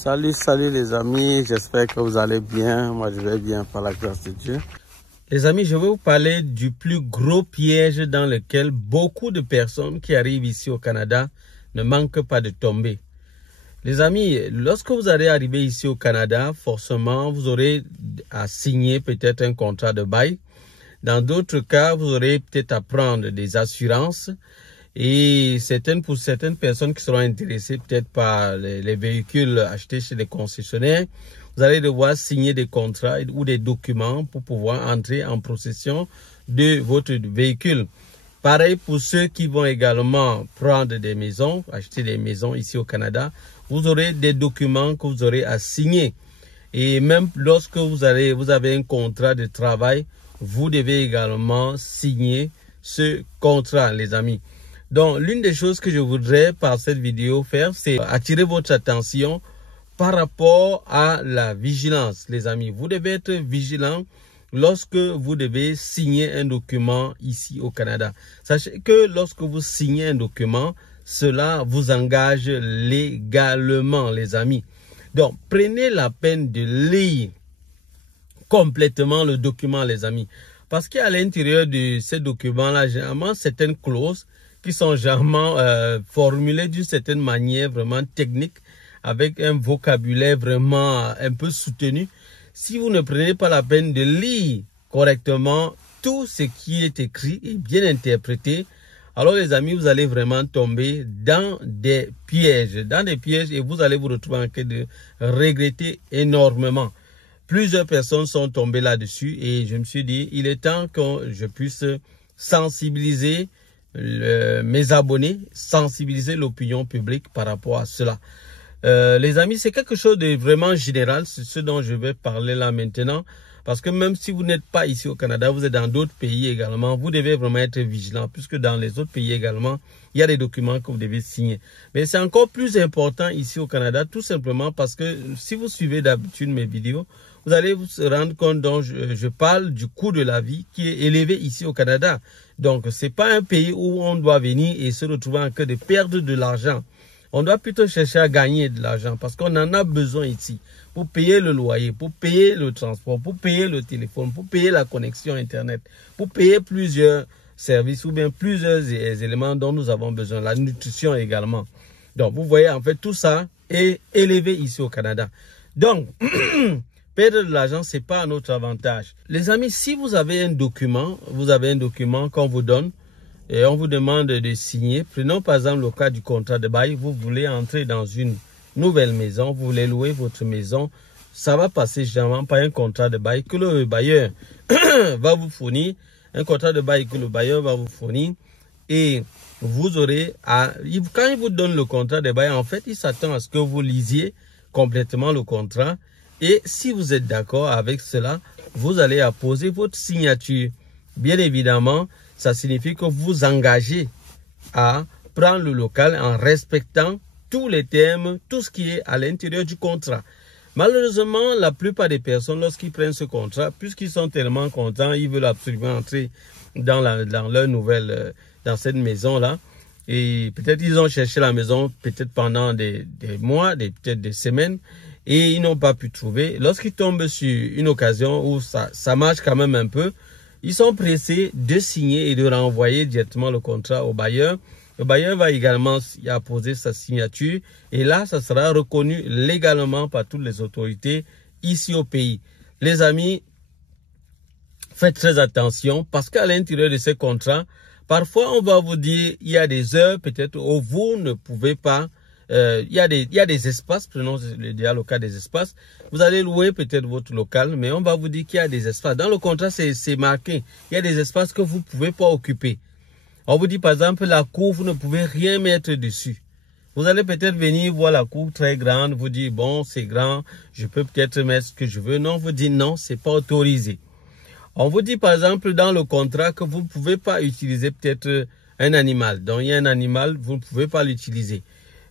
Salut les amis, j'espère que vous allez bien. Moi je vais bien par la grâce de Dieu. Les amis, je vais vous parler du plus gros piège dans lequel beaucoup de personnes qui arrivent ici au Canada ne manquent pas de tomber. Les amis, lorsque vous allez arriver ici au Canada, forcément vous aurez à signer peut-être un contrat de bail. Dans d'autres cas, vous aurez peut-être à prendre des assurances. Et pour certaines personnes qui seront intéressées peut-être par les véhicules achetés chez les concessionnaires, vous allez devoir signer des contrats ou des documents pour pouvoir entrer en possession de votre véhicule. Pareil pour ceux qui vont également prendre des maisons, acheter des maisons ici au Canada, vous aurez des documents que vous aurez à signer. Et même lorsque vous avez un contrat de travail, vous devez également signer ce contrat, les amis. Donc, l'une des choses que je voudrais par cette vidéo faire, c'est attirer votre attention par rapport à la vigilance, les amis. Vous devez être vigilant lorsque vous devez signer un document ici au Canada. Sachez que lorsque vous signez un document, cela vous engage légalement, les amis. Donc, prenez la peine de lire complètement le document, les amis. Parce qu'à l'intérieur de ces documents-là, généralement, certaines clauses qui sont généralement formulées d'une certaine manière vraiment technique, avec un vocabulaire vraiment un peu soutenu. Si vous ne prenez pas la peine de lire correctement tout ce qui est écrit et bien interprété, alors les amis, vous allez vraiment tomber dans des pièges, et vous allez vous retrouver en train de regretter énormément. Plusieurs personnes sont tombées là-dessus et je me suis dit, il est temps que je puisse sensibiliser mes abonnés, sensibiliser l'opinion publique par rapport à cela. Les amis, c'est quelque chose de vraiment général, c'est ce dont je vais parler là maintenant. Parce que même si vous n'êtes pas ici au Canada, vous êtes dans d'autres pays également, vous devez vraiment être vigilant, puisque dans les autres pays également, il y a des documents que vous devez signer. Mais c'est encore plus important ici au Canada, tout simplement parce que si vous suivez d'habitude mes vidéos, vous allez vous rendre compte dont je parle du coût de la vie qui est élevé ici au Canada. Donc, c'est pas un pays où on doit venir et se retrouver en train de perdre de l'argent. On doit plutôt chercher à gagner de l'argent parce qu'on en a besoin ici pour payer le loyer, pour payer le transport, pour payer le téléphone, pour payer la connexion Internet, pour payer plusieurs services ou bien plusieurs éléments dont nous avons besoin, la nutrition également. Donc, vous voyez, en fait, tout ça est élevé ici au Canada. Donc, perdre de l'argent, c'est pas à notre avantage. Les amis, si vous avez un document qu'on vous donne et on vous demande de signer, prenons par exemple le cas du contrat de bail, vous voulez entrer dans une nouvelle maison, vous voulez louer votre maison, ça va passer généralement par un contrat de bail que le bailleur va vous fournir, un contrat de bail que le bailleur va vous fournir et vous aurez quand il vous donne le contrat de bail, en fait, il s'attend à ce que vous lisiez complètement le contrat. Et si vous êtes d'accord avec cela, vous allez apposer votre signature. Bien évidemment, ça signifie que vous vous engagez à prendre le local en respectant tous les termes, tout ce qui est à l'intérieur du contrat. Malheureusement, la plupart des personnes, lorsqu'ils prennent ce contrat, puisqu'ils sont tellement contents, ils veulent absolument entrer dans leur nouvelle, dans cette maison-là. Et peut-être ils ont cherché la maison peut-être pendant des mois, peut-être des semaines. Et ils n'ont pas pu trouver. Lorsqu'ils tombent sur une occasion où ça marche quand même un peu, ils sont pressés de signer et de renvoyer directement le contrat au bailleur. Le bailleur va également y apposer sa signature et là, ça sera reconnu légalement par toutes les autorités ici au pays. Les amis, faites très attention parce qu'à l'intérieur de ces contrats, parfois on va vous dire il y a des heures peut-être où vous ne pouvez pas. Il y a des espaces, prenons déjà le cas des espaces. Vous allez louer peut-être votre local, mais on va vous dire qu'il y a des espaces. Dans le contrat, c'est marqué. Il y a des espaces que vous ne pouvez pas occuper. On vous dit par exemple la cour, vous ne pouvez rien mettre dessus. Vous allez peut-être venir voir la cour très grande, vous dire bon c'est grand, je peux peut-être mettre ce que je veux. Non, on vous dit non, c'est pas autorisé. On vous dit par exemple dans le contrat que vous ne pouvez pas utiliser peut-être un animal. Donc il y a un animal, vous ne pouvez pas l'utiliser.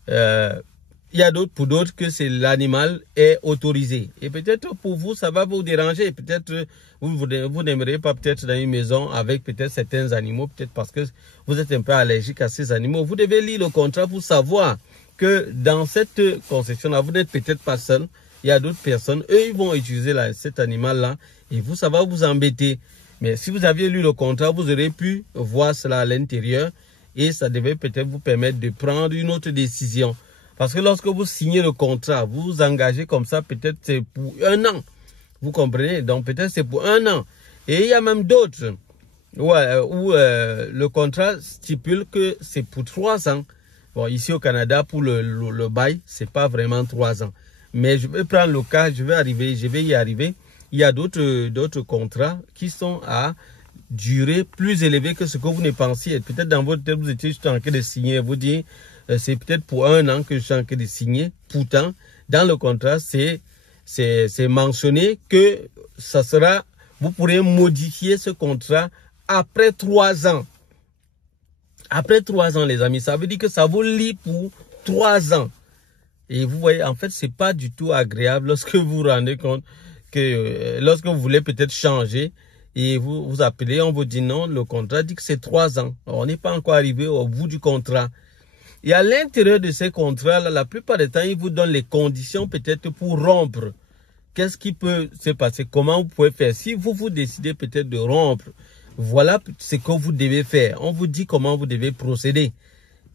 Il y a pour d'autres que c'est l'animal est autorisé. Et peut-être pour vous, ça va vous déranger. Peut-être vous n'aimerez pas peut-être dans une maison avec peut-être certains animaux, peut-être parce que vous êtes un peu allergique à ces animaux. Vous devez lire le contrat pour savoir que dans cette concession-là, vous n'êtes peut-être pas seul. Il y a d'autres personnes, eux, ils vont utiliser cet animal-là et vous, ça va vous embêter. Mais si vous aviez lu le contrat, vous aurez pu voir cela à l'intérieur et ça devait peut-être vous permettre de prendre une autre décision. Parce que lorsque vous signez le contrat, vous vous engagez comme ça, peut-être c'est pour 1 an. Vous comprenez? Donc peut-être c'est pour 1 an. Et il y a même d'autres où le contrat stipule que c'est pour 3 ans. Bon, ici au Canada, pour le bail, c'est pas vraiment 3 ans. Mais je vais prendre le cas, je vais y arriver. Il y a d'autres contrats qui sont à durée plus élevée que ce que vous ne pensiez. Peut-être dans votre tête, vous étiez juste en train de signer. Vous dites, c'est peut-être pour 1 an que je suis en train de signer. Pourtant, dans le contrat, c'est mentionné que ça sera, vous pourrez modifier ce contrat après 3 ans. Après 3 ans, les amis, ça veut dire que ça vous lie pour 3 ans. Et vous voyez, en fait, c'est pas du tout agréable lorsque vous vous rendez compte que lorsque vous voulez peut-être changer et vous appelez, on vous dit non, le contrat dit que c'est 3 ans. Alors, on n'est pas encore arrivé au bout du contrat. Et à l'intérieur de ces contrats-là, la plupart du temps, ils vous donnent les conditions peut-être pour rompre. Qu'est-ce qui peut se passer? Comment vous pouvez faire? Si vous décidez peut-être de rompre, voilà ce que vous devez faire. On vous dit comment vous devez procéder.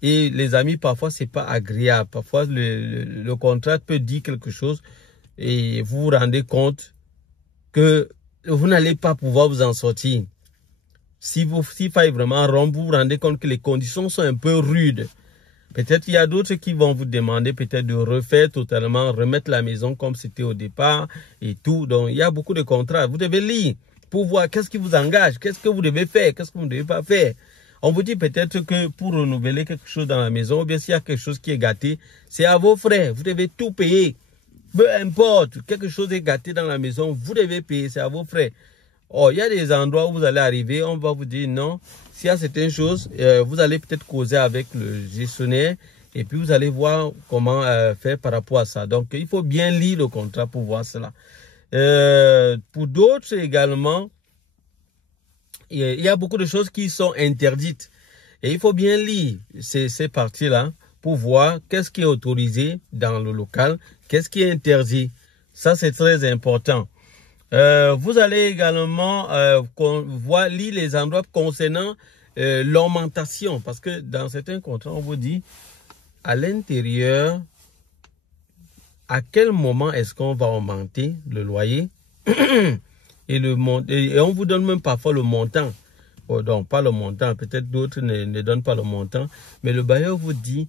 Et les amis, parfois, c'est pas agréable. Parfois, le contrat peut dire quelque chose et vous vous rendez compte que vous n'allez pas pouvoir vous en sortir. S'il faille vraiment rompre, vous vous rendez compte que les conditions sont un peu rudes. Peut-être il y a d'autres qui vont vous demander peut-être de refaire totalement, remettre la maison comme c'était au départ et tout. Donc, il y a beaucoup de contrats. Vous devez lire pour voir qu'est-ce qui vous engage, qu'est-ce que vous devez faire, qu'est-ce que vous ne devez pas faire. On vous dit peut-être que pour renouveler quelque chose dans la maison, ou bien s'il y a quelque chose qui est gâté, c'est à vos frais. Vous devez tout payer. Peu importe, quelque chose est gâté dans la maison, vous devez payer, c'est à vos frais. Oh, il y a des endroits où vous allez arriver, on va vous dire non. S'il y a certaines choses, vous allez peut-être causer avec le gestionnaire et puis vous allez voir comment faire par rapport à ça. Donc, il faut bien lire le contrat pour voir cela. Pour d'autres également, il y a beaucoup de choses qui sont interdites. Et il faut bien lire ces parties-là pour voir qu'est-ce qui est autorisé dans le local, qu'est-ce qui est interdit. Ça, c'est très important. Vous allez également lire les endroits concernant l'augmentation. Parce que dans certains contrats, on vous dit à l'intérieur, à quel moment est-ce qu'on va augmenter le loyer et on vous donne même parfois le montant. Bon, donc, pas le montant. Peut-être d'autres ne donnent pas le montant. Mais le bailleur vous dit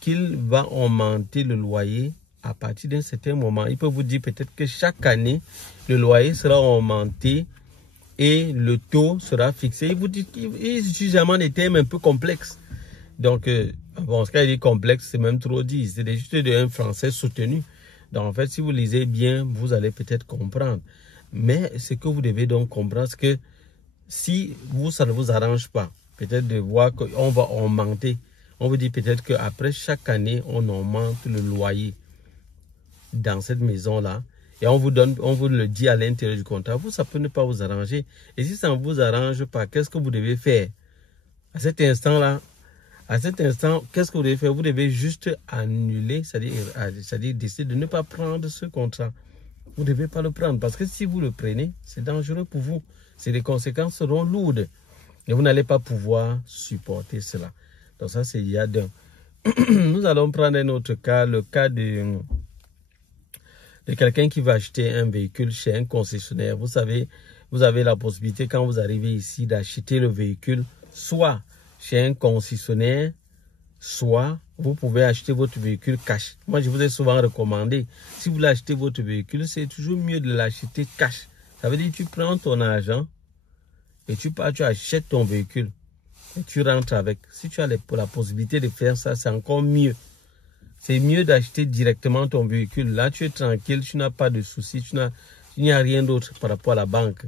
qu'il va augmenter le loyer à partir d'un certain moment. Il peut vous dire peut-être que chaque année, le loyer sera augmenté et le taux sera fixé. Il vous dit qu'il utilise vraiment des termes un peu complexes. Donc, bon, ce qu'il dit complexe, c'est même trop dit. C'est juste un français soutenu. Donc, en fait, si vous lisez bien, vous allez peut-être comprendre. Mais ce que vous devez donc comprendre, c'est que si ça ne vous arrange pas, peut-être de voir qu'on va augmenter. On vous dit peut-être qu'après chaque année, on augmente le loyer dans cette maison-là. Et on vous le dit à l'intérieur du contrat. Vous, ça peut ne pas vous arranger. Et si ça ne vous arrange pas, qu'est-ce que vous devez faire? À cet instant-là, qu'est-ce que vous devez faire? Vous devez juste annuler, c'est-à-dire décider de ne pas prendre ce contrat. Vous ne devez pas le prendre parce que si vous le prenez, c'est dangereux pour vous. Les conséquences seront lourdes et vous n'allez pas pouvoir supporter cela. Donc ça, c'est il y a d'un. Nous allons prendre un autre cas, le cas de quelqu'un qui va acheter un véhicule chez un concessionnaire. Vous savez, vous avez la possibilité quand vous arrivez ici d'acheter le véhicule soit chez un concessionnaire, soit vous pouvez acheter votre véhicule cash. Moi, je vous ai souvent recommandé, si vous voulez acheter votre véhicule, c'est toujours mieux de l'acheter cash. Ça veut dire que tu prends ton argent et tu achètes ton véhicule et tu rentres avec. Si tu as la possibilité de faire ça, c'est encore mieux. C'est mieux d'acheter directement ton véhicule. Là, tu es tranquille, tu n'as pas de soucis, il n'y a rien d'autre par rapport à la banque.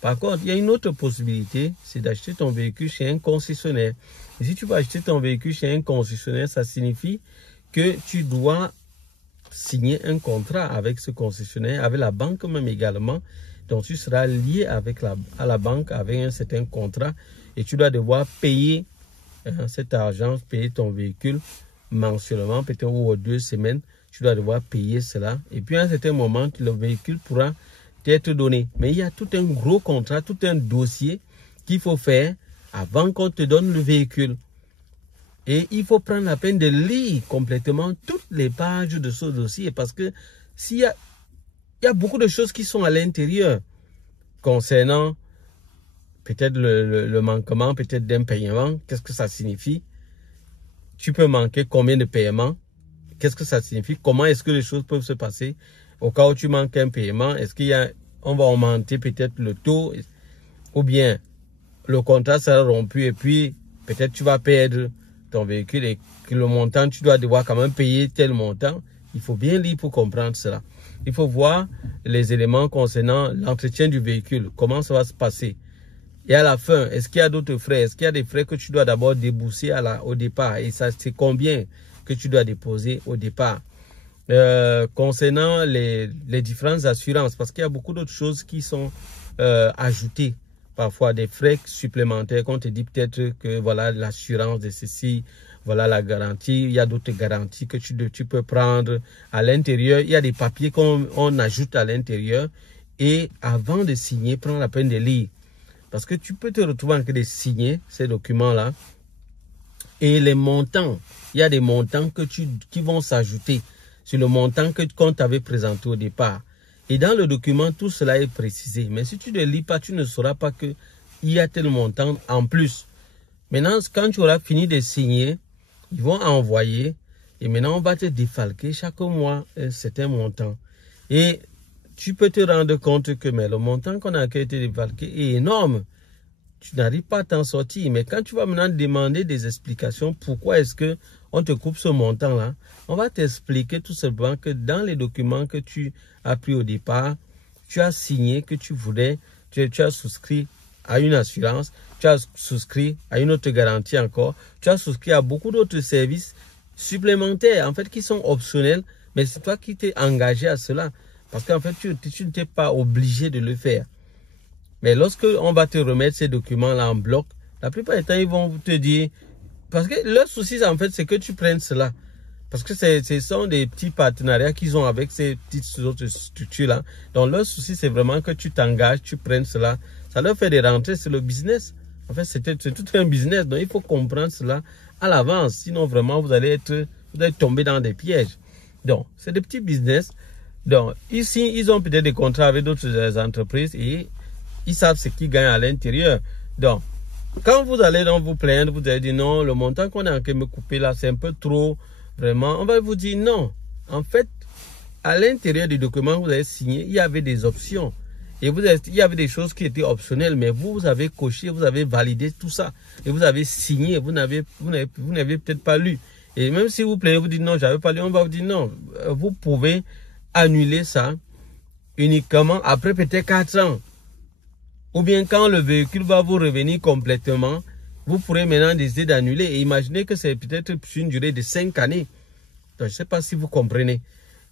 Par contre, il y a une autre possibilité, c'est d'acheter ton véhicule chez un concessionnaire. Et si tu vas acheter ton véhicule chez un concessionnaire, ça signifie que tu dois signer un contrat avec ce concessionnaire, avec la banque même également. Donc, tu seras lié à la banque avec un certain contrat et tu dois devoir payer cet argent, payer ton véhicule mensuellement, peut-être ou aux 2 semaines, tu dois devoir payer cela. Et puis à un certain moment, le véhicule pourra t'être donné. Mais il y a tout un gros contrat, tout un dossier qu'il faut faire avant qu'on te donne le véhicule. Et il faut prendre la peine de lire complètement toutes les pages de ce dossier parce que s'il y a beaucoup de choses qui sont à l'intérieur concernant peut-être le manquement, peut-être d'un paiement. Qu'est-ce que ça signifie? Tu peux manquer combien de paiements? Qu'est-ce que ça signifie? Comment est-ce que les choses peuvent se passer? Au cas où tu manques un paiement, est-ce on va augmenter peut-être le taux? Ou bien le contrat sera rompu et puis peut-être tu vas perdre ton véhicule et que le montant, tu dois devoir quand même payer tel montant. Il faut bien lire pour comprendre cela. Il faut voir les éléments concernant l'entretien du véhicule. Comment ça va se passer? Et à la fin, est-ce qu'il y a d'autres frais? Est-ce qu'il y a des frais que tu dois d'abord débourser au départ? Et ça, c'est combien que tu dois déposer au départ? Concernant les différentes assurances, parce qu'il y a beaucoup d'autres choses qui sont ajoutées. Parfois des frais supplémentaires qu'on te dit peut-être que voilà l'assurance de ceci, voilà la garantie. Il y a d'autres garanties que tu peux prendre à l'intérieur. Il y a des papiers qu'on ajoute à l'intérieur. Et avant de signer, prends la peine de lire. Parce que tu peux te retrouver en train de signer ces documents-là. Et les montants, il y a des montants qui vont s'ajouter sur le montant qu'on t'avait présenté au départ. Et dans le document, tout cela est précisé. Mais si tu ne lis pas, tu ne sauras pas qu'il y a tel montant en plus. Maintenant, quand tu auras fini de signer, ils vont envoyer. Et maintenant, on va te défalquer chaque mois un certain montant. Et tu peux te rendre compte que mais le montant qu'on a été défalqué est énorme. Tu n'arrives pas à t'en sortir. Mais quand tu vas maintenant demander des explications, pourquoi est-ce que on te coupe ce montant-là, on va t'expliquer tout simplement que dans les documents que tu as pris au départ, tu as signé que tu as souscrit à une assurance, tu as souscrit à une autre garantie encore, tu as souscrit à beaucoup d'autres services supplémentaires, en fait, qui sont optionnels, mais c'est toi qui t'es engagé à cela. Parce qu'en fait, tu ne t'es pas obligé de le faire. Mais lorsque on va te remettre ces documents-là en bloc, la plupart du temps, ils vont te dire... Parce que leur souci, en fait, c'est que tu prennes cela. Parce que ce sont des petits partenariats qu'ils ont avec ces petites autres structures-là. Donc, leur souci, c'est vraiment que tu t'engages, tu prennes cela. Ça leur fait des rentrées, c'est le business. En fait, c'est tout un business. Donc, il faut comprendre cela à l'avance. Sinon, vraiment, vous allez tomber dans des pièges. Donc, c'est des petits business. Donc, ici, ils ont peut-être des contrats avec d'autres entreprises et ils savent ce qu'ils gagnent à l'intérieur. Donc, quand vous allez donc vous plaindre, vous allez dire non, le montant qu'on a en train de me couper là, c'est un peu trop. Vraiment, on va vous dire non. En fait, à l'intérieur du document que vous avez signé, il y avait des options. Et il y avait des choses qui étaient optionnelles, mais vous avez coché, vous avez validé tout ça. Et vous avez signé, vous n'avez peut-être pas lu. Et même si vous plaignez, vous dites non, j'avais pas lu, on va vous dire non. Vous pouvez annuler ça uniquement après peut-être 4 ans. Ou bien quand le véhicule va vous revenir complètement, vous pourrez maintenant décider d'annuler. Et imaginez que c'est peut-être une durée de 5 années. Donc, je ne sais pas si vous comprenez.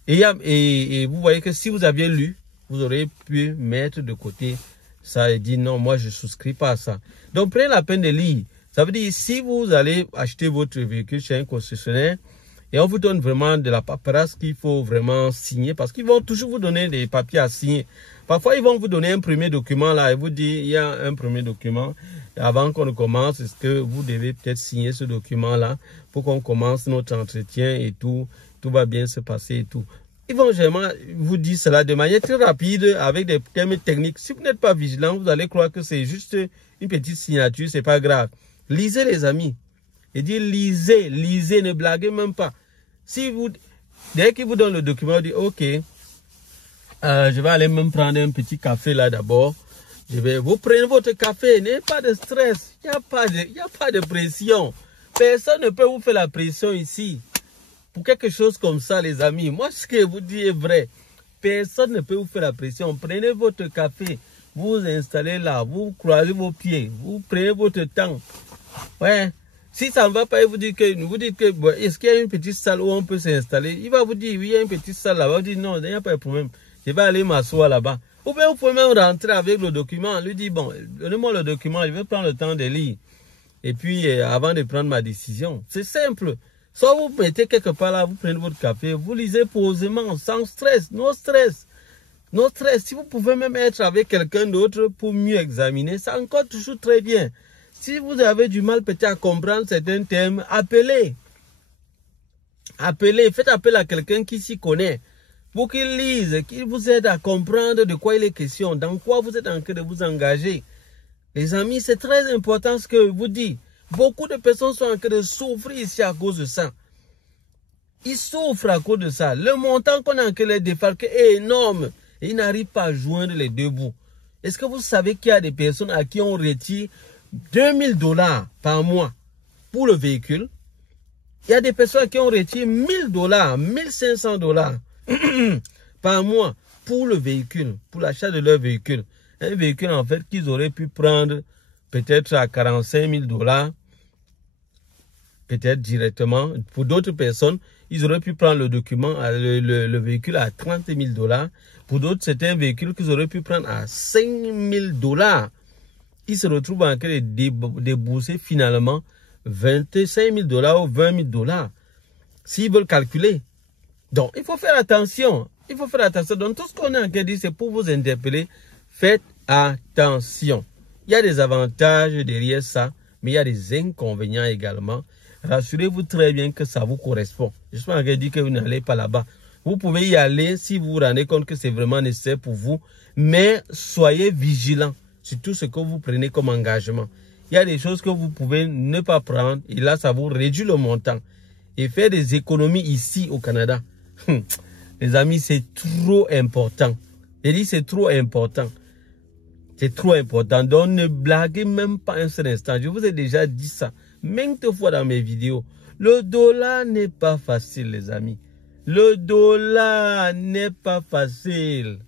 Et vous voyez que si vous aviez lu, vous auriez pu mettre de côté ça et dire non, moi je ne souscris pas à ça. Donc prenez la peine de lire. Ça veut dire si vous allez acheter votre véhicule chez un concessionnaire et on vous donne vraiment de la paperasse qu'il faut vraiment signer parce qu'ils vont toujours vous donner des papiers à signer. Parfois, ils vont vous donner un premier document là et vous dire il y a un premier document. Avant qu'on ne commence, est-ce que vous devez peut-être signer ce document là pour qu'on commence notre entretien et tout va bien se passer et tout. Ils vont vraiment vous dire cela de manière très rapide avec des termes techniques. Si vous n'êtes pas vigilant, vous allez croire que c'est juste une petite signature, c'est pas grave. Lisez les amis. Et dire lisez, ne blaguez même pas. Dès qu'ils vous donnent le document, vous dites ok. Je vais aller même prendre un petit café là d'abord. Vous prenez votre café, n'ayez pas de stress. Il n'y a pas de pression. Personne ne peut vous faire la pression ici. Pour quelque chose comme ça, les amis, moi ce que je vous dis est vrai. Personne ne peut vous faire la pression. Prenez votre café, vous vous installez là, vous croisez vos pieds, vous prenez votre temps. Ouais. Si ça ne va pas, vous dites que bon, est-ce qu'il y a une petite salle où on peut s'installer? Il va vous dire, oui, il y a une petite salle là-bas. Vous dites, non, il n'y a pas de problème. Je vais aller m'asseoir là-bas. Ou bien vous pouvez même rentrer avec le document. Lui dit, bon, donnez-moi le document, je vais prendre le temps de lire. Et puis, avant de prendre ma décision. C'est simple. Soit vous mettez quelque part là, vous prenez votre café, vous lisez posément, sans stress, no stress. No stress. Si vous pouvez même être avec quelqu'un d'autre pour mieux examiner, c'est encore toujours très bien. Si vous avez du mal peut-être à comprendre certains thèmes, appelez. Appelez, faites appel à quelqu'un qui s'y connaît. Pour qu'il lise, qu'il vous aide à comprendre de quoi il est question, dans quoi vous êtes en train de vous engager. Les amis, c'est très important ce que je vous dis. Beaucoup de personnes sont en train de souffrir ici à cause de ça. Ils souffrent à cause de ça. Le montant qu'on a en train de défalquer est énorme. Et ils n'arrivent pas à joindre les deux bouts. Est-ce que vous savez qu'il y a des personnes à qui on retire $2000 par mois pour le véhicule? Il y a des personnes qui ont retiré $1000, $1500 par mois pour le véhicule, pour l'achat de leur véhicule. Un véhicule en fait qu'ils auraient pu prendre peut-être à $45 000, peut-être directement. Pour d'autres personnes, ils auraient pu prendre le document, le véhicule à $30 000. Pour d'autres, c'est un véhicule qu'ils auraient pu prendre à $5 000. Ils se retrouvent en train de débourser finalement $25 000 ou $20 000 s'ils veulent calculer. Donc, il faut faire attention. Il faut faire attention. Donc, tout ce qu'on a en train de dire, c'est pour vous interpeller. Faites attention. Il y a des avantages derrière ça, mais il y a des inconvénients également. Rassurez-vous très bien que ça vous correspond. Je suis pas en train de dire que vous n'allez pas là-bas. Vous pouvez y aller si vous vous rendez compte que c'est vraiment nécessaire pour vous, mais soyez vigilants sur tout ce que vous prenez comme engagement. Il y a des choses que vous pouvez ne pas prendre et là, ça vous réduit le montant. Et faire des économies ici au Canada, les amis, c'est trop important. Je dis c'est trop important. C'est trop important. Donc, ne blaguez même pas un seul instant. Je vous ai déjà dit ça maintes fois dans mes vidéos. Le dollar n'est pas facile, les amis. Le dollar n'est pas facile.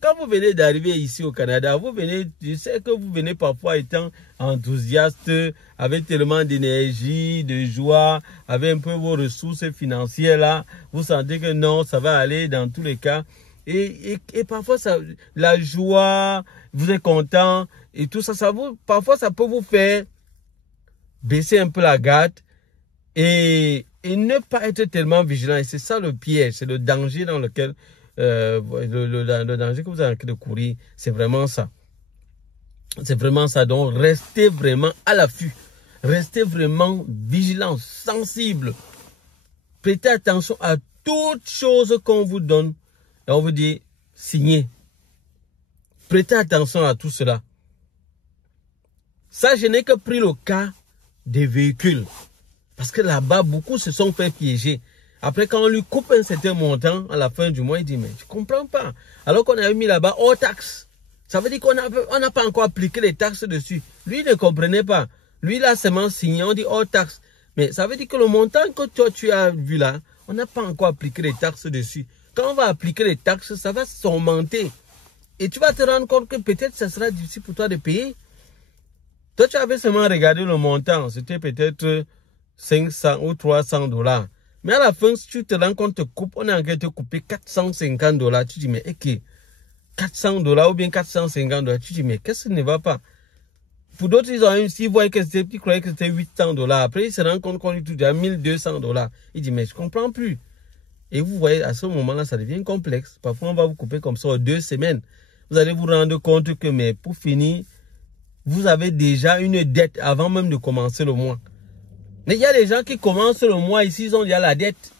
Quand vous venez d'arriver ici au Canada, vous venez, je sais que vous venez parfois étant enthousiaste, avec tellement d'énergie, de joie, avec un peu vos ressources financières là. Vous sentez que non, ça va aller dans tous les cas. Et parfois, ça, la joie, vous êtes content et tout ça, parfois ça peut vous faire baisser un peu la garde et ne pas être tellement vigilant. Et c'est ça le piège, c'est le danger dans lequel, le danger que vous avez en train de courir, c'est vraiment ça. C'est vraiment ça. Donc, restez vraiment à l'affût. Restez vraiment vigilant, sensible. Prêtez attention à toutes choses qu'on vous donne. Et on vous dit, signez. Prêtez attention à tout cela. Ça, je n'ai que pris le cas des véhicules. Parce que là-bas, beaucoup se sont fait piéger. Après, quand on lui coupe un certain montant, à la fin du mois, il dit, mais je ne comprends pas. Alors qu'on avait mis là-bas hors taxe. Ça veut dire qu'on n'a pas encore appliqué les taxes dessus. Lui, il ne comprenait pas. Lui, là, seulement signé, on dit hors taxe. Mais ça veut dire que le montant que toi, tu as vu là, on n'a pas encore appliqué les taxes dessus. Quand on va appliquer les taxes, ça va s'augmenter. Et tu vas te rendre compte que peut-être ça sera difficile pour toi de payer. Toi, tu avais seulement regardé le montant. C'était peut-être 500 ou $300. Mais à la fin, si tu te rends compte, on est en train de te couper $450. Tu dis, mais ok, $400 ou bien $450. Tu dis, mais qu'est-ce qui ne va pas? Pour d'autres, ils voient que c'était, ils croyaient que c'était $800. Après, ils se rendent compte qu'on lui touche à $1200. Ils disent, mais je ne comprends plus. Et vous voyez, à ce moment-là, ça devient complexe. Parfois, on va vous couper comme ça en 2 semaines. Vous allez vous rendre compte que, mais pour finir, vous avez déjà une dette avant même de commencer le mois. Mais il y a des gens qui commencent le mois ici, ils ont déjà la dette.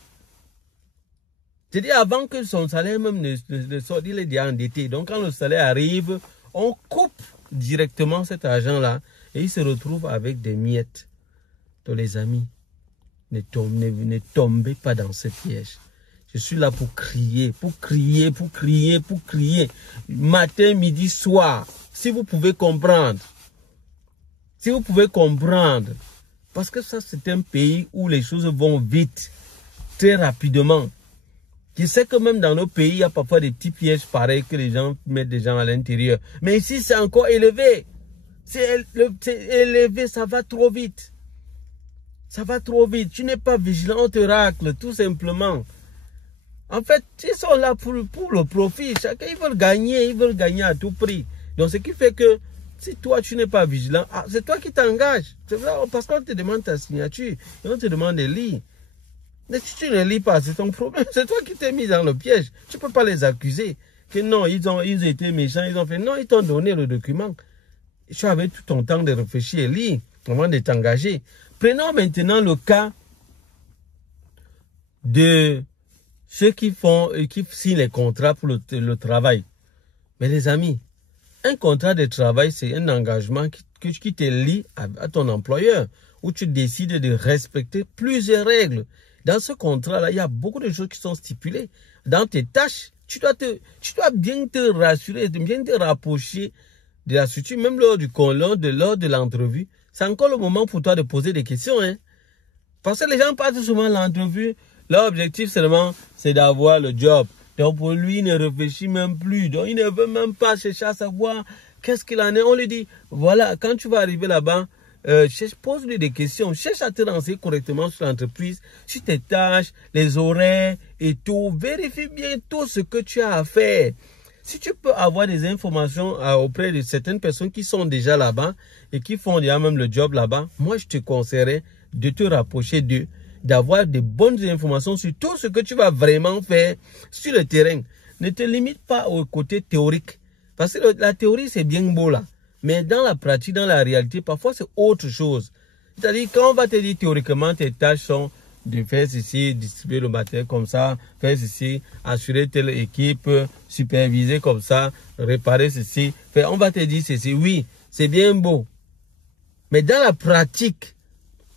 C'est-à-dire avant que son salaire même ne sorte, il est déjà endetté. Donc quand le salaire arrive, on coupe directement cet argent-là et il se retrouve avec des miettes. Donc les amis, ne tombez pas dans ce piège. Je suis là pour crier, pour crier, pour crier, pour crier. Matin, midi, soir. Si vous pouvez comprendre. Si vous pouvez comprendre. Parce que ça, c'est un pays où les choses vont vite, très rapidement. Je sais que même dans nos pays, il y a parfois des petits pièges pareils que les gens mettent des gens à l'intérieur. Mais ici, c'est encore élevé. C'est élevé, ça va trop vite. Ça va trop vite. Tu n'es pas vigilant, on te racle, tout simplement. En fait, ils sont là pour le profit. Chacun, ils veulent gagner à tout prix. Donc, ce qui fait que si toi, tu n'es pas vigilant, c'est toi qui t'engages. C'est vrai, parce qu'on te demande ta signature et on te demande des lignes. Mais si tu ne lis pas, c'est ton problème. C'est toi qui t'es mis dans le piège. Tu ne peux pas les accuser. Que non, ils étaient méchants, ils ont fait. Non, ils t'ont donné le document. Tu avais tout ton temps de réfléchir et lire avant de t'engager. Prenons maintenant le cas de ceux qui signent les contrats pour le travail. Mais les amis, un contrat de travail, c'est un engagement qui te lie à ton employeur, où tu décides de respecter plusieurs règles. Dans ce contrat-là, il y a beaucoup de choses qui sont stipulées. Dans tes tâches, tu dois bien te rassurer, bien te rapprocher de la structure, même lors de l'entrevue. C'est encore le moment pour toi de poser des questions. Hein? Parce que les gens partent souvent à l'entrevue. Leur objectif seulement, c'est d'avoir le job. Donc pour lui, il ne réfléchit même plus. Donc il ne veut même pas chercher à savoir qu'est-ce qu'il en est. On lui dit, voilà, quand tu vas arriver là-bas, pose-lui des questions. Cherche à te renseigner correctement sur l'entreprise, sur tes tâches, les horaires et tout. Vérifie bien tout ce que tu as à faire. Si tu peux avoir des informations auprès de certaines personnes qui sont déjà là-bas et qui font déjà même le job là-bas, moi je te conseillerais de te rapprocher d'eux, d'avoir de bonnes informations sur tout ce que tu vas vraiment faire sur le terrain. Ne te limite pas au côté théorique. Parce que la théorie, c'est bien beau là. Mais dans la pratique, dans la réalité, parfois, c'est autre chose. C'est-à-dire, quand on va te dire théoriquement, tes tâches sont de faire ceci, distribuer le matériel comme ça, faire ceci, assurer telle équipe, superviser comme ça, réparer ceci. On va te dire ceci. Oui, c'est bien beau. Mais dans la pratique,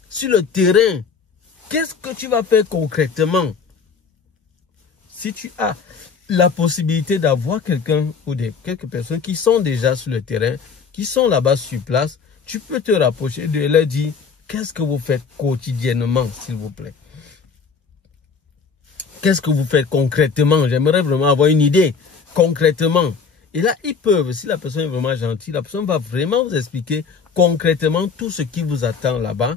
sur le terrain, qu'est-ce que tu vas faire concrètement? Si tu as la possibilité d'avoir quelqu'un ou quelques personnes qui sont déjà sur le terrain, qui sont là-bas sur place, tu peux te rapprocher de leur dire qu'est-ce que vous faites quotidiennement, s'il vous plaît. Qu'est-ce que vous faites concrètement? J'aimerais vraiment avoir une idée concrètement. Et là, ils peuvent, si la personne est vraiment gentille, la personne va vraiment vous expliquer concrètement tout ce qui vous attend là-bas.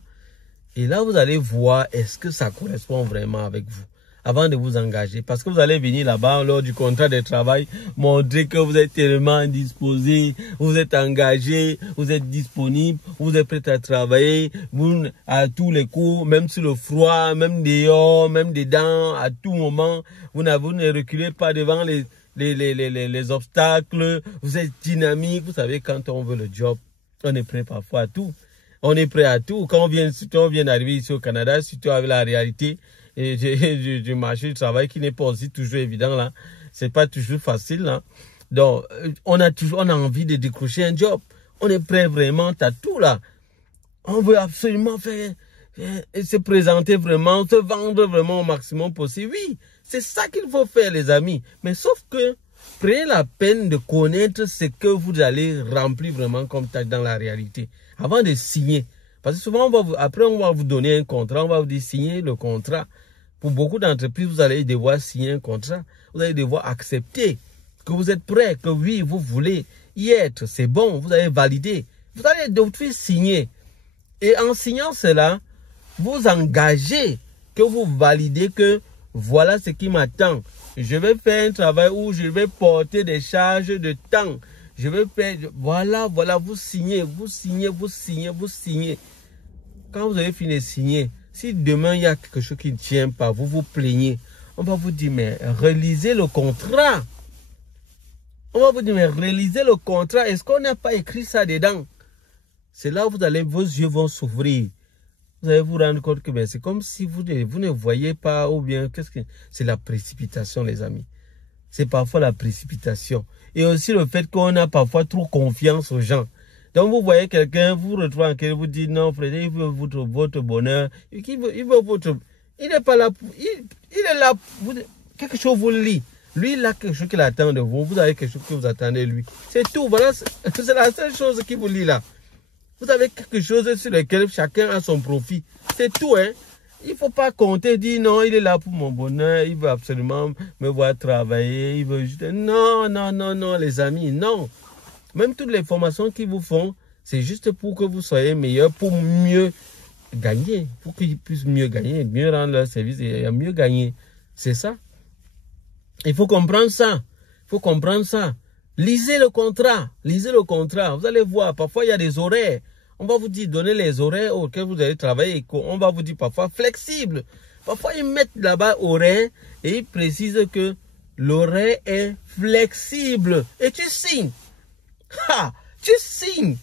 Et là, vous allez voir est-ce que ça correspond vraiment avec vous avant de vous engager. Parce que vous allez venir là-bas lors du contrat de travail, montrer que vous êtes tellement disposé, vous êtes engagé, vous êtes disponible, vous êtes prêt à travailler, vous, à tous les coups, même sur le froid, même dehors, même dedans, à tout moment, vous ne reculez pas devant les obstacles, vous êtes dynamique. Vous savez, quand on veut le job, on est prêt parfois à tout. On est prêt à tout. Quand on vient d'arriver ici au Canada, surtout avec la réalité du marché du travail qui n'est pas aussi toujours évident là. C'est pas toujours facile là. Donc, on a envie de décrocher un job. On est prêt vraiment, t'as tout là. On veut absolument faire, se présenter vraiment, se vendre vraiment au maximum possible. Oui, c'est ça qu'il faut faire les amis. Mais sauf que, prenez la peine de connaître ce que vous allez remplir vraiment comme tâche dans la réalité. Avant de signer. Parce que souvent, après, on va vous donner un contrat, on va vous dire signer le contrat. Pour beaucoup d'entreprises, vous allez devoir signer un contrat. Vous allez devoir accepter que vous êtes prêt, que oui, vous voulez y être. C'est bon, vous allez valider. Vous allez devoir signer. Et en signant cela, vous engagez que vous validez que voilà ce qui m'attend. Je vais faire un travail où je vais porter des charges de temps. Je vais faire, voilà, vous signez, vous signez, vous signez, vous signez. Quand vous avez fini de signer, si demain il y a quelque chose qui ne tient pas, vous vous plaignez, on va vous dire, mais relisez le contrat. On va vous dire, mais relisez le contrat. Est-ce qu'on n'a pas écrit ça dedans? C'est là où vos yeux vont s'ouvrir. Vous allez vous rendre compte que c'est comme si vous ne voyez pas, ou bien, c'est la précipitation, les amis. C'est parfois la précipitation. Et aussi le fait qu'on a parfois trop confiance aux gens. Donc vous voyez quelqu'un, vous retrouvez en quelqu'un, vous dites non, frère, il veut votre bonheur. Il n'est pas là, il est là, quelque chose vous lit. Lui, il a quelque chose qu'il attend de vous, vous avez quelque chose que vous attendez de lui. C'est tout, voilà, c'est la seule chose qui vous lit là. Vous avez quelque chose sur lequel chacun a son profit. C'est tout, hein. Il ne faut pas compter, dire non, il est là pour mon bonheur, il veut absolument me voir travailler, il veut juste... Non, non, non, non, les amis, non. Même toutes les formations qu'ils vous font, c'est juste pour que vous soyez meilleurs, pour mieux gagner, pour qu'ils puissent mieux gagner, mieux rendre leur service et mieux gagner. C'est ça. Il faut comprendre ça. Il faut comprendre ça. Lisez le contrat. Lisez le contrat. Vous allez voir, parfois il y a des horaires. On va vous dire, donnez les horaires auxquels vous allez travailler. On va vous dire parfois flexible. Parfois, ils mettent là-bas horaire et ils précisent que l'horaire est flexible. Et tu signes. Ha! Tu signes.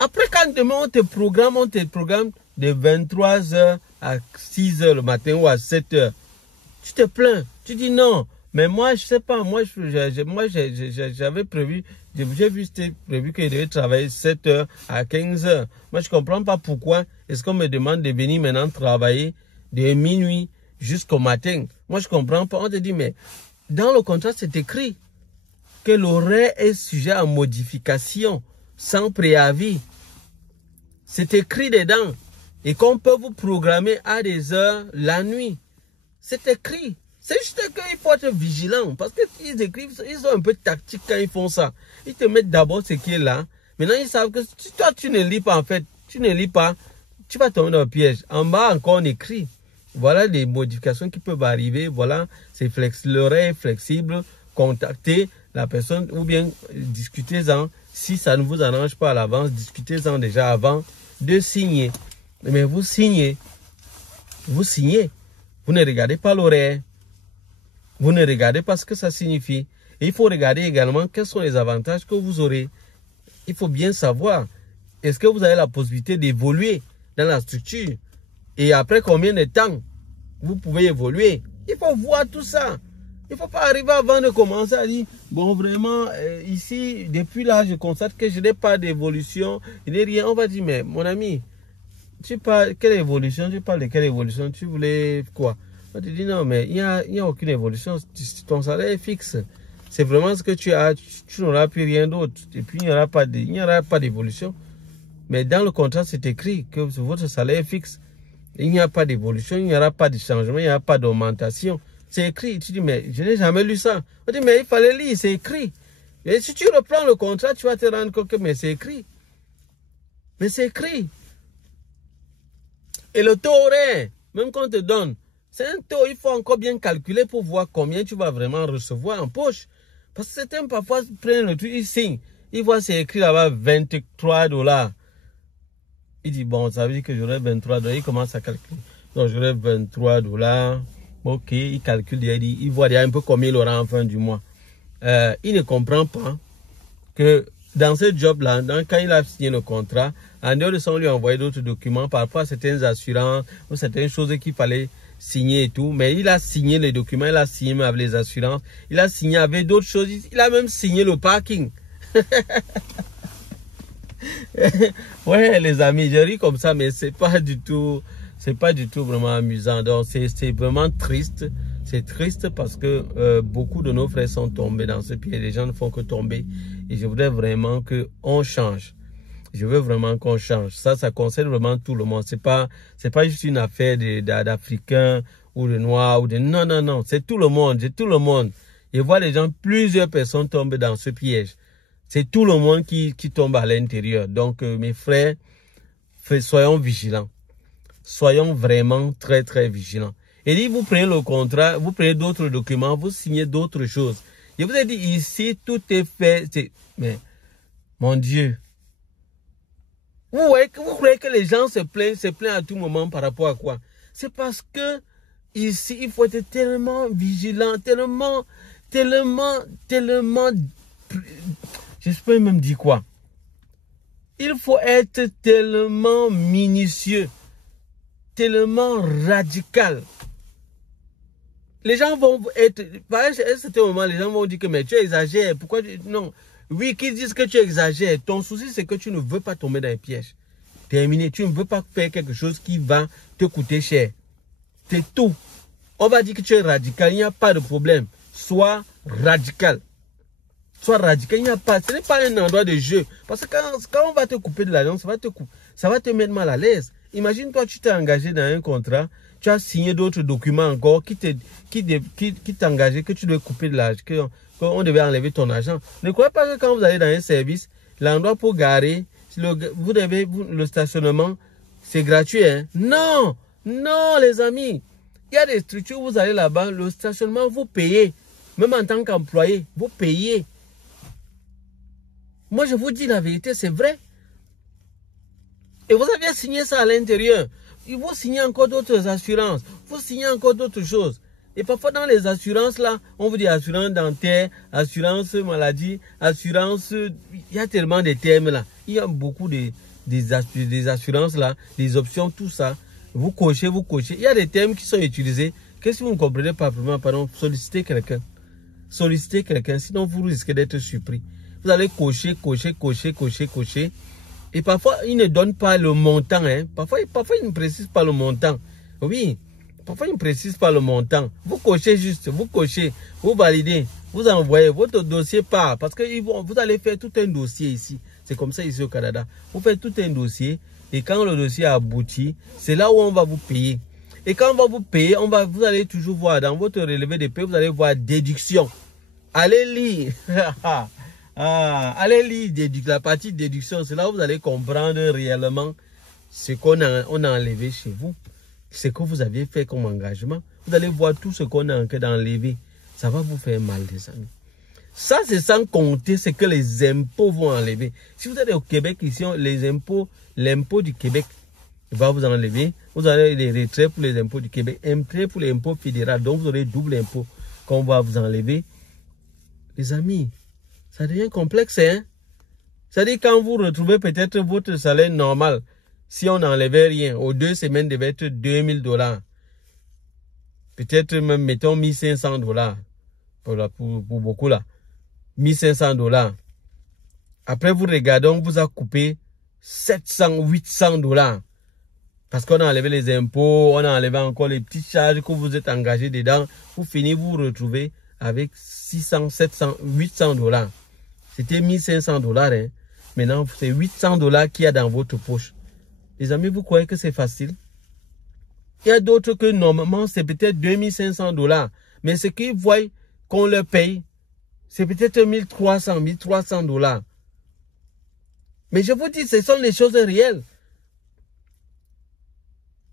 Après, quand demain on te programme de 23 h à 6 h le matin ou à 7 h. Tu te plains. Tu dis non. Mais moi, je sais pas. Moi, j'avais prévu, j'ai vu c'était prévu que je devais travailler 7 h à 15 h. Moi, je comprends pas pourquoi est-ce qu'on me demande de venir maintenant travailler de minuit jusqu'au matin. Moi, je comprends pas. On te dit, mais dans le contrat, c'est écrit que l'horaire est sujet à modification sans préavis. C'est écrit dedans. Et qu'on peut vous programmer à des heures la nuit. C'est écrit. C'est juste qu'il faut être vigilant. Parce qu'ils écrivent, ils sont un peu tactiques quand ils font ça. Ils te mettent d'abord ce qui est là. Maintenant, ils savent que si toi, tu ne lis pas, en fait, tu ne lis pas, tu vas tomber dans le piège. En bas, encore, on écrit. Voilà les modifications qui peuvent arriver. Voilà, c'est l'horaire est flexible. Contactez la personne ou bien discutez-en. Si ça ne vous arrange pas à l'avance, discutez-en déjà avant de signer. Mais vous signez. Vous signez. Vous ne regardez pas l'horaire. Vous ne regardez pas ce que ça signifie. Et il faut regarder également quels sont les avantages que vous aurez. Il faut bien savoir, est-ce que vous avez la possibilité d'évoluer dans la structure? Et après combien de temps vous pouvez évoluer? Il faut voir tout ça. Il ne faut pas arriver avant de commencer à dire, bon vraiment, ici, depuis là, je constate que je n'ai pas d'évolution. Il n'est rien. On va dire, mais mon ami, tu parles, quelle évolution? Tu parles de quelle évolution? Tu voulais quoi? On te dit non, mais il n'y a aucune évolution. Ton salaire est fixe. C'est vraiment ce que tu as. Tu n'auras plus rien d'autre. Et puis, il n'y aura pas d'évolution. Mais dans le contrat, c'est écrit que votre salaire est fixe. Il n'y a pas d'évolution, il n'y aura pas de changement, il n'y aura pas d'augmentation. C'est écrit. Tu dis, mais je n'ai jamais lu ça. On dit, mais il fallait lire, c'est écrit. Et si tu reprends le contrat, tu vas te rendre compte que, mais c'est écrit. Mais c'est écrit. Et le taux horaire, même qu'on te donne, c'est un taux, il faut encore bien calculer pour voir combien tu vas vraiment recevoir en poche. Parce que certains parfois prennent le truc, ils signent. Ils voient c'est écrit là-bas 23 $. Il dit, bon, ça veut dire que j'aurai 23 $. Il commence à calculer. Donc, j'aurai 23 $. Ok, il calcule, il voit déjà un peu combien il aura en fin du mois. Il ne comprend pas que dans ce job-là, quand il a signé le contrat, en dehors de ça, on lui a envoyé d'autres documents, parfois certaines assurances ou certaines choses qu'il fallait signer et tout. Mais il a signé les documents, il a signé avec les assurances, il a signé avec d'autres choses, il a même signé le parking. Ouais, les amis, je ris comme ça, mais c'est pas du tout vraiment amusant. Donc, c'est vraiment triste. C'est triste parce que beaucoup de nos frères sont tombés dans ce piège. Les gens ne font que tomber. Et je voudrais vraiment qu'on change. Je veux vraiment qu'on change. Ça concerne vraiment tout le monde. C'est pas juste une affaire d'Africains ou de Noirs ou de... Non, non, non. C'est tout le monde. C'est tout le monde. Je vois les gens, plusieurs personnes tomber dans ce piège. C'est tout le monde qui tombe à l'intérieur. Donc, mes frères, soyons vigilants. Soyons vraiment très, très vigilants. Et dit, vous prenez le contrat, vous prenez d'autres documents, vous signez d'autres choses. Je vous ai dit, ici, tout est fait. Mais, mon Dieu. Vous croyez que les gens se plaignent à tout moment par rapport à quoi? C'est parce que, ici, il faut être tellement vigilant, tellement, je peux même dire quoi? Il faut être tellement minutieux, tellement radical. Les gens vont être... À un certain moment, les gens vont dire que mais tu exagères. Pourquoi non. Oui, qu'ils disent que tu exagères. Ton souci, c'est que tu ne veux pas tomber dans les pièges. Terminé. Tu ne veux pas faire quelque chose qui va te coûter cher. C'est tout. On va dire que tu es radical. Il n'y a pas de problème. Sois radical. Sois radical. Il n'y a pas... Ce n'est pas un endroit de jeu. Parce que quand on va te couper de l'argent, ça va te mettre mal à l'aise. Imagine, toi, tu t'es engagé dans un contrat. Tu as signé d'autres documents encore qui t'engageaient que tu devais couper de l'argent, qu'on devait enlever ton argent. Ne croyez pas que quand vous allez dans un service, l'endroit pour garer, le stationnement, c'est gratuit. Hein? Non, non les amis. Il y a des structures où vous allez là-bas, le stationnement, vous payez. Même en tant qu'employé, vous payez. Moi, je vous dis la vérité, c'est vrai. Et vous aviez signé ça à l'intérieur. il faut signer encore d'autres assurances. Il faut signer encore d'autres choses. Et parfois, dans les assurances, là, on vous dit assurance dentaire, assurance maladie, assurance... Il y a tellement de termes, là. Il y a beaucoup des assurances, là, des options, tout ça. Vous cochez, vous cochez. Il y a des termes qui sont utilisés. Qu'est-ce que vous ne comprenez pas, pardon, sollicitez quelqu'un. Sollicitez quelqu'un, sinon vous risquez d'être surpris. Vous allez cocher, cocher, cocher, cocher, cocher. Et parfois, il ne donne pas le montant. Hein. Parfois, il ne précise pas le montant. Oui. Parfois, il ne précise pas le montant. Vous cochez juste, vous cochez, vous validez, vous envoyez, votre dossier part. Parce que vous allez faire tout un dossier ici. C'est comme ça ici au Canada. Vous faites tout un dossier et quand le dossier aboutit, c'est là où on va vous payer. Et quand on va vous payer, vous allez toujours voir dans votre relevé de paie, vous allez voir déduction. Allez lire. Allez lire la partie déduction. C'est là où vous allez comprendre réellement ce qu'on a enlevé chez vous. Ce que vous aviez fait comme engagement, vous allez voir tout ce qu'on a encore d'enlever. Ça va vous faire mal, les amis. Ça, c'est sans compter ce que les impôts vont enlever. Si vous êtes au Québec, ici, les impôts, l'impôt du Québec va vous enlever. Vous avez les retraits pour les impôts du Québec, un trait pour l'impôt fédéral. Donc, vous aurez double impôt qu'on va vous enlever. Les amis, ça devient complexe, hein? C'est-à-dire quand vous retrouvez peut-être votre salaire normal, si on n'enlevait rien, aux 2 semaines devait être $2000. Peut-être même, mettons, $1500 pour beaucoup là. $1500. Après, vous regardez, on vous a coupé $700, $800. Parce qu'on a enlevé les impôts, on a enlevé encore les petites charges que vous êtes engagés dedans. Vous finissez, vous vous retrouvez avec $600, $700, $800. C'était $1500. Hein. Maintenant, c'est $800 qu'il y a dans votre poche. Les amis, vous croyez que c'est facile? Il y a d'autres que normalement, c'est peut-être $2500. Mais ce qu'ils voient qu'on leur paye, c'est peut-être $1300, $1300. Mais je vous dis, ce sont les choses réelles.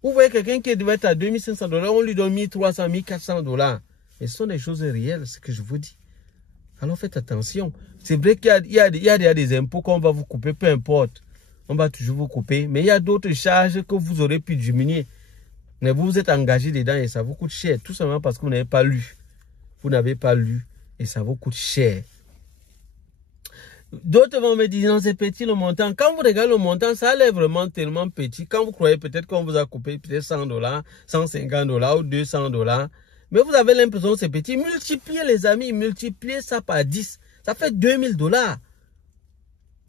Vous voyez quelqu'un qui devait être à $2500, on lui donne $1300, $1400. Mais ce sont des choses réelles, ce que je vous dis. Alors faites attention. C'est vrai qu'il y a des impôts qu'on va vous couper, peu importe. On va toujours vous couper. Mais il y a d'autres charges que vous aurez pu diminuer. Mais vous vous êtes engagé dedans et ça vous coûte cher. Tout simplement parce que vous n'avez pas lu. Vous n'avez pas lu et ça vous coûte cher. D'autres vont me dire, non, c'est petit le montant. Quand vous regardez le montant, ça a l'air vraiment tellement petit. Quand vous croyez peut-être qu'on vous a coupé peut-être $100, $150 ou $200. Mais vous avez l'impression que c'est petit. Multipliez les amis, multipliez ça par 10. Ça fait $2000.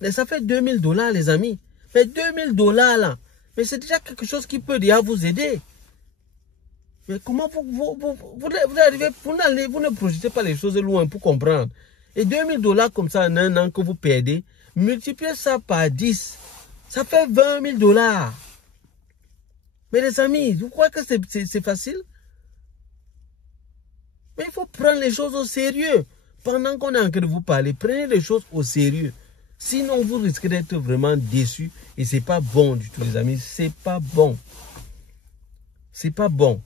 Et ça fait $2000 les amis. Mais $2000 là. Mais c'est déjà quelque chose qui peut déjà vous aider. Mais comment vous arrivez, vous ne projetez pas les choses loin pour comprendre. Et $2000 comme ça en un an que vous perdez, multipliez ça par 10. Ça fait $20 000. Mais les amis, vous croyez que c'est facile? Mais il faut prendre les choses au sérieux. Pendant qu'on est en train de vous parler, prenez les choses au sérieux. Sinon, vous risquez d'être vraiment déçus. Et c'est pas bon du tout, les amis. C'est pas bon. C'est pas bon.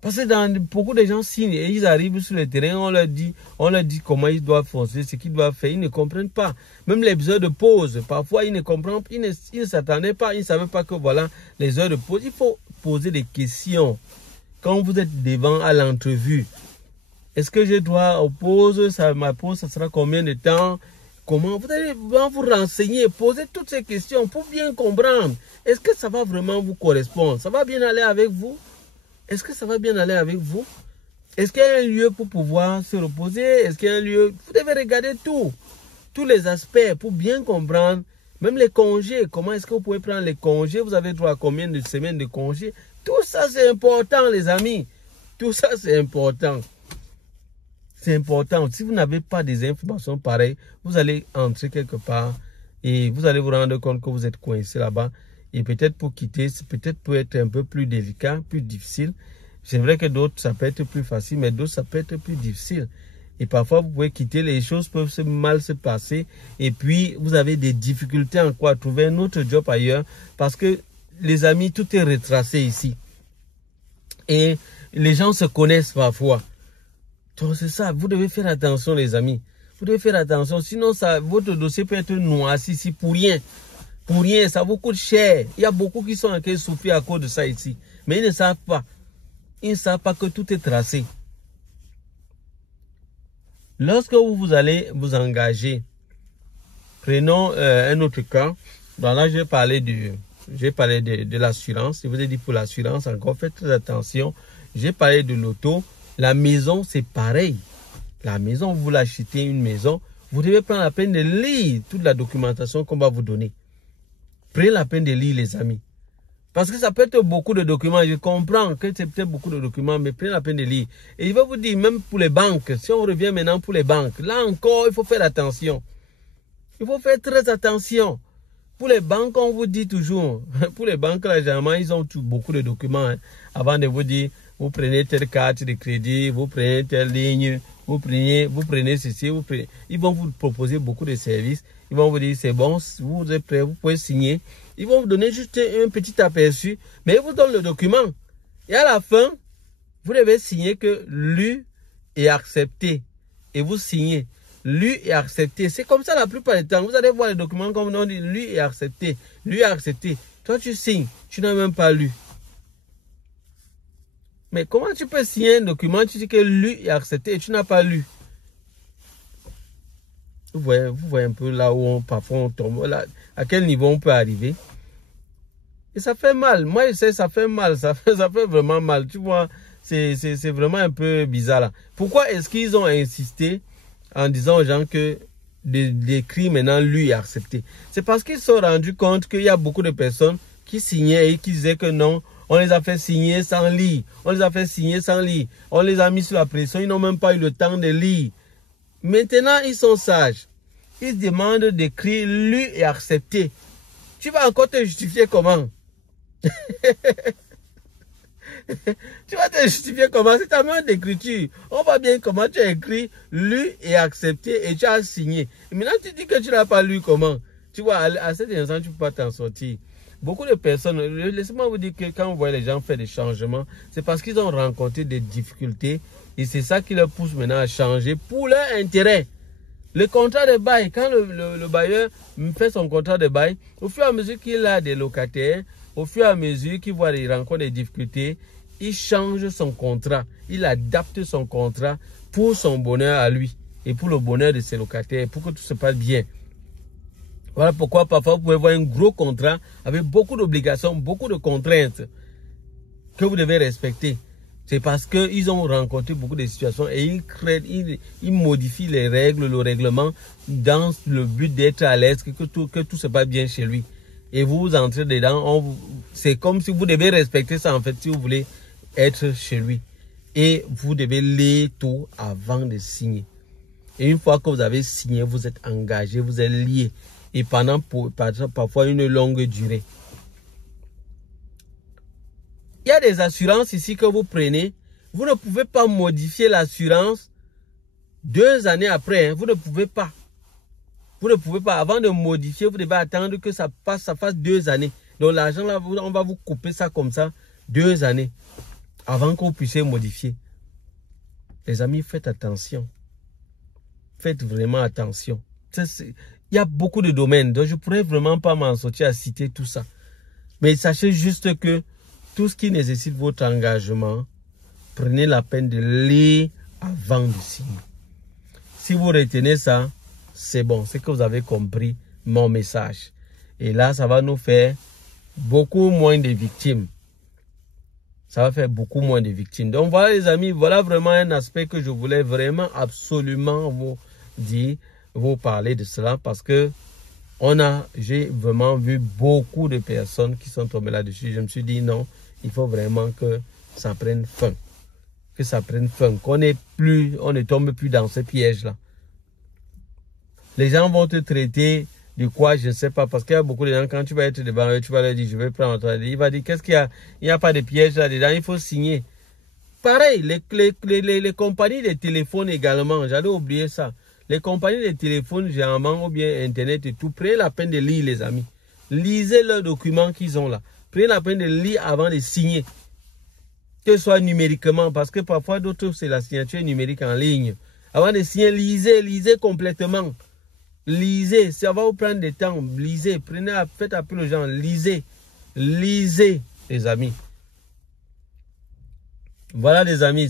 Parce que beaucoup de gens signent et ils arrivent sur le terrain, on leur dit comment ils doivent foncer, ce qu'ils doivent faire. Ils ne comprennent pas. Même les heures de pause, parfois ils ne comprennent pas, ils ne s'attendaient pas, ils ne savaient pas que voilà les heures de pause. Il faut poser des questions. Quand vous êtes devant à l'entrevue, est-ce que je dois aux pauses, ma pause, ça sera combien de temps? Comment? Vous allez vous renseigner, poser toutes ces questions pour bien comprendre. Est-ce que ça va vraiment vous correspondre? Ça va bien aller avec vous? Est-ce que ça va bien aller avec vous? Est-ce qu'il y a un lieu pour pouvoir se reposer? Est-ce qu'il y a un lieu? Vous devez regarder tous les aspects pour bien comprendre. Même les congés, comment est-ce que vous pouvez prendre les congés? Vous avez droit à combien de semaines de congés? Tout ça, c'est important, les amis. Tout ça, c'est important. C'est important. Si vous n'avez pas des informations pareilles, vous allez entrer quelque part et vous allez vous rendre compte que vous êtes coincé là-bas. Et peut-être pour quitter, peut-être peut être un peu plus délicat, plus difficile. C'est vrai que d'autres, ça peut être plus facile, mais d'autres, ça peut être plus difficile. Et parfois, vous pouvez quitter, les choses peuvent mal se passer. Et puis, vous avez des difficultés en quoi trouver un autre job ailleurs. Parce que, les amis, tout est retracé ici. Et les gens se connaissent parfois. Donc, c'est ça. Vous devez faire attention, les amis. Vous devez faire attention. Sinon, votre dossier peut être noirci ici pour rien. Pour rien, ça vous coûte cher. Il y a beaucoup qui sont en train de souffrir à cause de ça ici. Mais ils ne savent pas. Ils ne savent pas que tout est tracé. Lorsque vous allez vous engager, prenons un autre cas. Donc là, j'ai parlé de l'assurance. Je vous ai dit pour l'assurance, encore faites très attention. J'ai parlé de l'auto. La maison, c'est pareil. La maison, vous voulez acheter une maison, vous devez prendre la peine de lire toute la documentation qu'on va vous donner. Prenez la peine de lire, les amis. Parce que ça peut être beaucoup de documents. Je comprends que c'est peut-être beaucoup de documents, mais prenez la peine de lire. Et je vais vous dire, même pour les banques, si on revient maintenant pour les banques, là encore, il faut faire attention. Il faut faire très attention. Pour les banques, on vous dit toujours, pour les banques, là, généralement, ils ont beaucoup de documents hein, avant de vous dire, vous prenez telle carte de crédit, vous prenez telle ligne, vous prenez ceci, vous prenez. Ils vont vous proposer beaucoup de services. Ils vont vous dire, c'est bon, vous êtes prêt, vous pouvez signer. Ils vont vous donner juste un petit aperçu, mais ils vous donnent le document. Et à la fin, vous devez signer que lu et accepté. Et vous signez. Lu et accepté. C'est comme ça la plupart du temps. Vous allez voir les documents comme on dit lu et accepté. Lu et accepté. Toi, tu signes. Tu n'as même pas lu. Mais comment tu peux signer un document, tu dis que lu et accepté et tu n'as pas lu? Vous voyez un peu là où parfois on tombe, là, à quel niveau on peut arriver. Et ça fait mal. Moi, je sais, ça fait mal. Ça fait vraiment mal. Tu vois, c'est vraiment un peu bizarre là. Pourquoi est-ce qu'ils ont insisté en disant aux gens que d'écrire maintenant lu et accepté? C'est parce qu'ils se sont rendus compte qu'il y a beaucoup de personnes qui signaient et qui disaient que non, on les a fait signer sans lire. On les a fait signer sans lire. On les a mis sous la pression. Ils n'ont même pas eu le temps de lire. Maintenant, ils sont sages. Ils demandent d'écrire lu et accepté. Tu vas encore te justifier comment? Tu vas te justifier comment? C'est ta main d'écriture. On voit bien comment tu as écrit lu et accepté et tu as signé. Et maintenant, tu dis que tu n'as pas lu comment? Tu vois, à cet instant, tu ne peux pas t'en sortir. Beaucoup de personnes, laissez-moi vous dire que quand vous voyez les gens faire des changements, c'est parce qu'ils ont rencontré des difficultés et c'est ça qui leur pousse maintenant à changer pour leur intérêt. Le contrat de bail, quand le bailleur fait son contrat de bail, au fur et à mesure qu'il a des locataires, au fur et à mesure qu'il voit des rencontres, des difficultés, il change son contrat, il adapte son contrat pour son bonheur à lui et pour le bonheur de ses locataires, pour que tout se passe bien. Voilà pourquoi parfois vous pouvez voir un gros contrat avec beaucoup d'obligations, beaucoup de contraintes que vous devez respecter. C'est parce qu'ils ont rencontré beaucoup de situations et ils modifient les règles, le règlement dans le but d'être à l'aise, que tout se passe bien chez lui. Et vous entrez dedans, c'est comme si vous devez respecter ça en fait si vous voulez être chez lui. Et vous devez lire tout avant de signer. Et une fois que vous avez signé, vous êtes engagé, vous êtes lié. Et pendant parfois une longue durée. Il y a des assurances ici que vous prenez. Vous ne pouvez pas modifier l'assurance 2 années après. Hein. Vous ne pouvez pas. Vous ne pouvez pas. Avant de modifier, vous devez attendre que ça fasse 2 années. Donc l'argent là, on va vous couper ça comme ça 2 années. Avant que vous puissiez modifier. Les amis, faites attention. Faites vraiment attention. Il y a beaucoup de domaines, donc je ne pourrais vraiment pas m'en sortir à citer tout ça. Mais sachez juste que tout ce qui nécessite votre engagement, prenez la peine de lire avant de signer. Si vous retenez ça, c'est bon, c'est que vous avez compris mon message. Et là, ça va nous faire beaucoup moins de victimes. Ça va faire beaucoup moins de victimes. Donc voilà les amis, voilà vraiment un aspect que je voulais vraiment absolument vous dire, vous parler de cela parce que j'ai vraiment vu beaucoup de personnes qui sont tombées là-dessus. Je me suis dit non, il faut vraiment que ça prenne fin. Que ça prenne fin, on ne tombe plus dans ce piège-là. Les gens vont te traiter de quoi, je ne sais pas, parce qu'il y a beaucoup de gens, quand tu vas être devant eux, tu vas leur dire, je vais prendre toi. Il va dire, qu'est-ce qu'il y a? Il n'y a pas de piège là-dedans, il faut signer. Pareil, les compagnies de téléphone également, j'allais oublier ça. Les compagnies de téléphone, généralement, ou bien Internet et tout, prenez la peine de lire, les amis. Lisez leurs documents qu'ils ont là. Prenez la peine de lire avant de signer. Que ce soit numériquement, parce que parfois d'autres, c'est la signature numérique en ligne. Avant de signer, lisez complètement. Lisez, ça va vous prendre du temps. Lisez, faites appel aux gens, lisez. Lisez, les amis. Voilà les amis,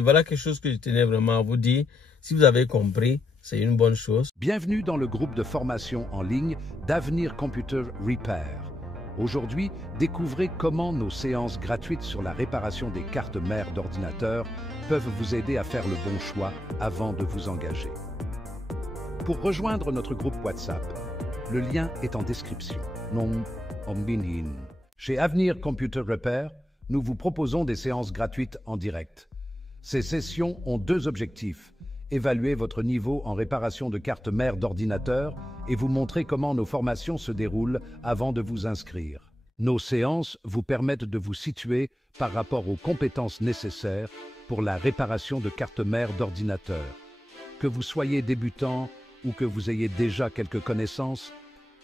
voilà quelque chose que je tenais vraiment à vous dire. Si vous avez compris, c'est une bonne chose. Bienvenue dans le groupe de formation en ligne d'Avenir Computer Repair. Aujourd'hui, découvrez comment nos séances gratuites sur la réparation des cartes mères d'ordinateur peuvent vous aider à faire le bon choix avant de vous engager. Pour rejoindre notre groupe WhatsApp, le lien est en description. Chez Avenir Computer Repair, nous vous proposons des séances gratuites en direct. Ces sessions ont deux objectifs: évaluer votre niveau en réparation de cartes mères d'ordinateur et vous montrer comment nos formations se déroulent avant de vous inscrire. Nos séances vous permettent de vous situer par rapport aux compétences nécessaires pour la réparation de cartes mères d'ordinateur. Que vous soyez débutant ou que vous ayez déjà quelques connaissances,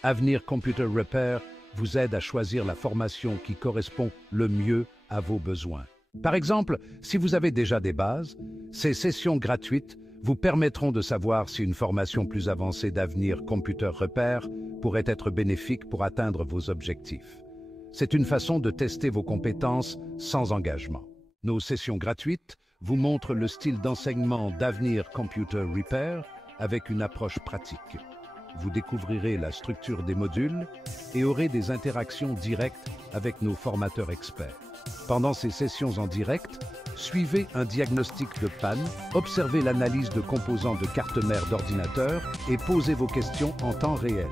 Avenir Computer Repair vous aide à choisir la formation qui correspond le mieux à vos besoins. Par exemple, si vous avez déjà des bases, ces sessions gratuites vous permettront de savoir si une formation plus avancée d'Avenir Computer Repair pourrait être bénéfique pour atteindre vos objectifs. C'est une façon de tester vos compétences sans engagement. Nos sessions gratuites vous montrent le style d'enseignement d'Avenir Computer Repair avec une approche pratique. Vous découvrirez la structure des modules et aurez des interactions directes avec nos formateurs experts. Pendant ces sessions en direct, suivez un diagnostic de panne, observez l'analyse de composants de cartes mères d'ordinateur et posez vos questions en temps réel.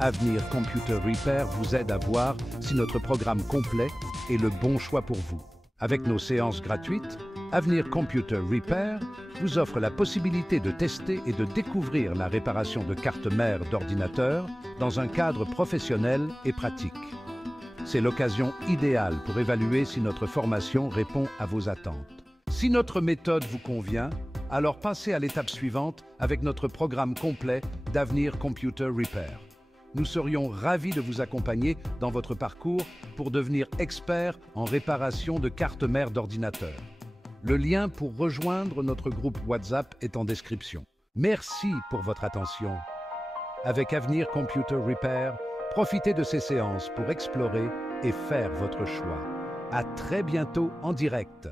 Avenir Computer Repair vous aide à voir si notre programme complet est le bon choix pour vous. Avec nos séances gratuites, Avenir Computer Repair vous offre la possibilité de tester et de découvrir la réparation de cartes mères d'ordinateur dans un cadre professionnel et pratique. C'est l'occasion idéale pour évaluer si notre formation répond à vos attentes. Si notre méthode vous convient, alors passez à l'étape suivante avec notre programme complet d'Avenir Computer Repair. Nous serions ravis de vous accompagner dans votre parcours pour devenir expert en réparation de cartes mères d'ordinateur. Le lien pour rejoindre notre groupe WhatsApp est en description. Merci pour votre attention. Avec Avenir Computer Repair, profitez de ces séances pour explorer et faire votre choix. À très bientôt en direct.